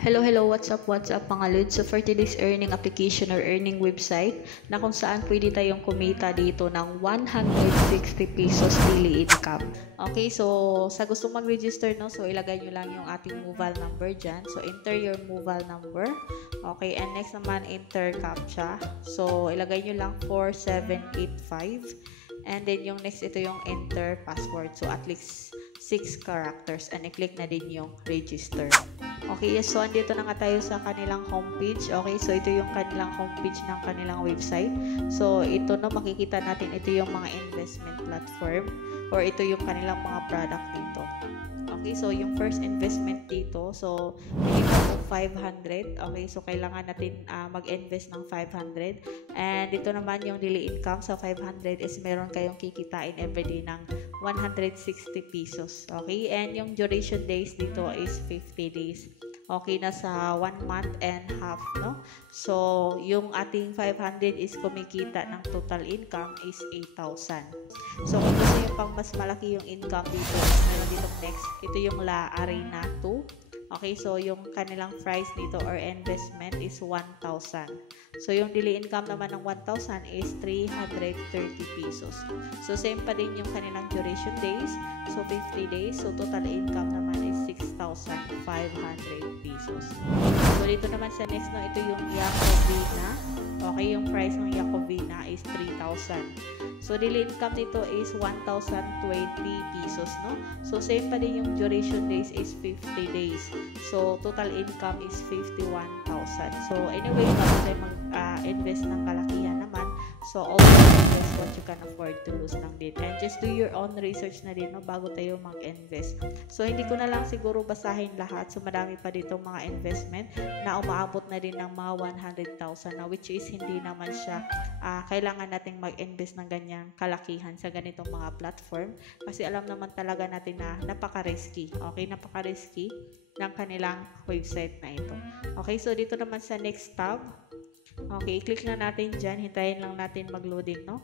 Hello, what's up mga lods? So for today's earning application or earning website na kung saan pwede tayong kumita dito ng 160 pesos daily income. Okay, so sa gusto mag-register, no, so ilagay nyo lang yung ating mobile number dyan. So enter your mobile number. Okay, and next naman enter CAPTCHA. So ilagay nyo lang 4785. And then yung next, ito yung enter password. So at least 6 characters. And i-click na din yung register. Okay, yes, so andito na nga tayo sa kanilang homepage. Okay, so ito yung kanilang homepage ng kanilang website. So ito, no, makikita natin ito yung mga investment platform or ito yung kanilang mga product dito. Okay, so yung first investment dito, so minimum of 500. Okay, so kailangan natin mag-invest ng 500. And dito naman yung daily income sa 500 is meron kayong kikitain everyday ng 160 pesos. Okay, and yung duration days dito is 50 days. Okay, nasa 1 month and half, no? So, yung ating 500 is kumikita ng total income is 8,000. So, kung gusto nyo pang mas malaki yung income dito, meron dito next. Ito yung La Arena 2. Okay, so yung kanilang price dito or investment is 1,000. So, yung daily income naman ng 1,000 is 330 pesos. So, same pa din yung kanilang duration days. So, 50 days. So, total income naman is 6,500 pesos. So, dito naman sa next, no, ito yung Jacobina. Okay, yung price ng Jacobina is 3,000. So, daily income nito is 1,020 pesos, no? So, same pa din yung duration days is 50 days. So, total income is 51,000. So, anyway, bago tayo mag-invest ng kalakihan naman, so, always invest what you can afford to lose lang din. And just do your own research na din, no, bago tayo mag-invest. So, hindi ko na lang siguro basahin lahat. So, madami pa dito mga investment na umaabot na din ng mga 100,000 na, which is hindi naman siya kailangan nating mag-invest ng ganyang kalakihan sa ganitong mga platform. Kasi alam naman talaga natin na napaka-risky. Okay, napaka-risky ng kanilang website na ito. Okay, so dito naman sa next tab. Okay, click na natin dyan. Hintayin lang natin mag-loading, no?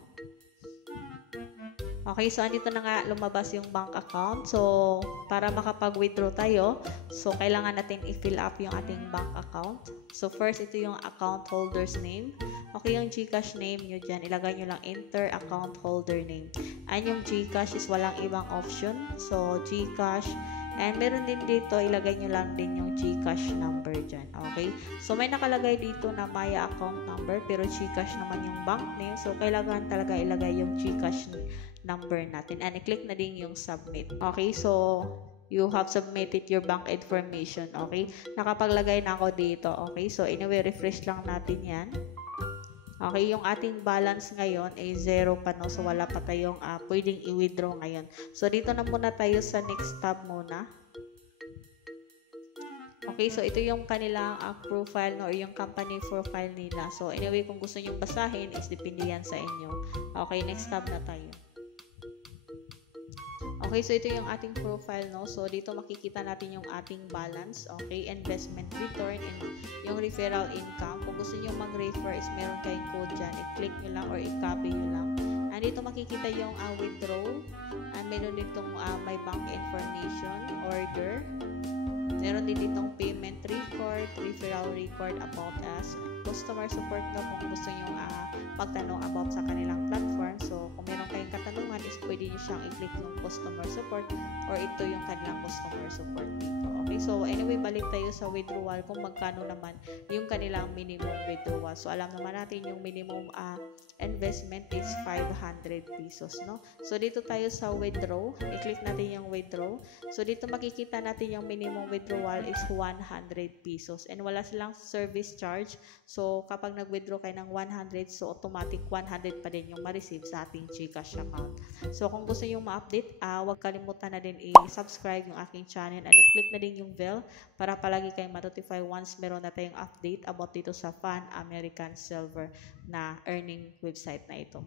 Okay, so andito na nga lumabas yung bank account. So, para makapag-withdraw tayo, so kailangan natin i-fill up yung ating bank account. So, first, ito yung account holder's name. Okay, yung GCash name nyo dyan, ilagay nyo lang enter account holder name. And yung GCash is walang ibang option. So, GCash. And meron din dito, ilagay nyo lang din yung GCash number dyan. Okay? So, may nakalagay dito na Maya account number, pero GCash naman yung bank name. So, kailangan talaga ilagay yung GCash number natin. And i-click na din yung submit. Okay? So, you have submitted your bank information. Okay? Nakapaglagay na ako dito. Okay? So, anyway, refresh lang natin yan. Okay, yung ating balance ngayon ay 0 pa, no? So, wala pa tayong pwedeng i-withdraw ngayon. So, dito na muna tayo sa next tab muna. Okay, so ito yung kanilang profile, no? Or yung company profile nila. So, anyway, kung gusto nyo basahin, is depende yan sa inyo. Okay, next tab na tayo. Okay, so ito yung ating profile, no? So, dito makikita natin yung ating balance, okay, investment return, and yung referral income. Kung gusto nyo mag-refer is meron kayong code dyan. I-click nyo lang or i-copy nyo lang. And dito makikita yung withdraw. And meron ditong may bank information, order. Meron din ditong payment record, referral record, about us, customer support, no, kung gusto nyo magtanong about sa kanilang platform. So, kung meron kayong katanungan is pwede nyo siyang i-click yung customer support or ito yung kanilang customer support dito. Okay, so anyway, balik tayo sa withdrawal kung magkano naman yung kanilang minimum withdrawal. So, alam naman natin yung minimum investment is 500 pesos, no? So, dito tayo sa withdraw. I-click natin yung withdraw. So, dito makikita natin yung minimum withdrawal is 100 pesos. And wala silang service charge. So, kapag nag-withdraw kayo ng 100, so automatic 100 pa din yung ma-receive sa ating GCash account. So, kung gusto nyo ma-update, huwag kalimutan na din i-subscribe yung aking channel and i-click na din yung bell para palagi kayong ma-notify once meron na tayong update about dito sa Fan American Silver na earning website na ito.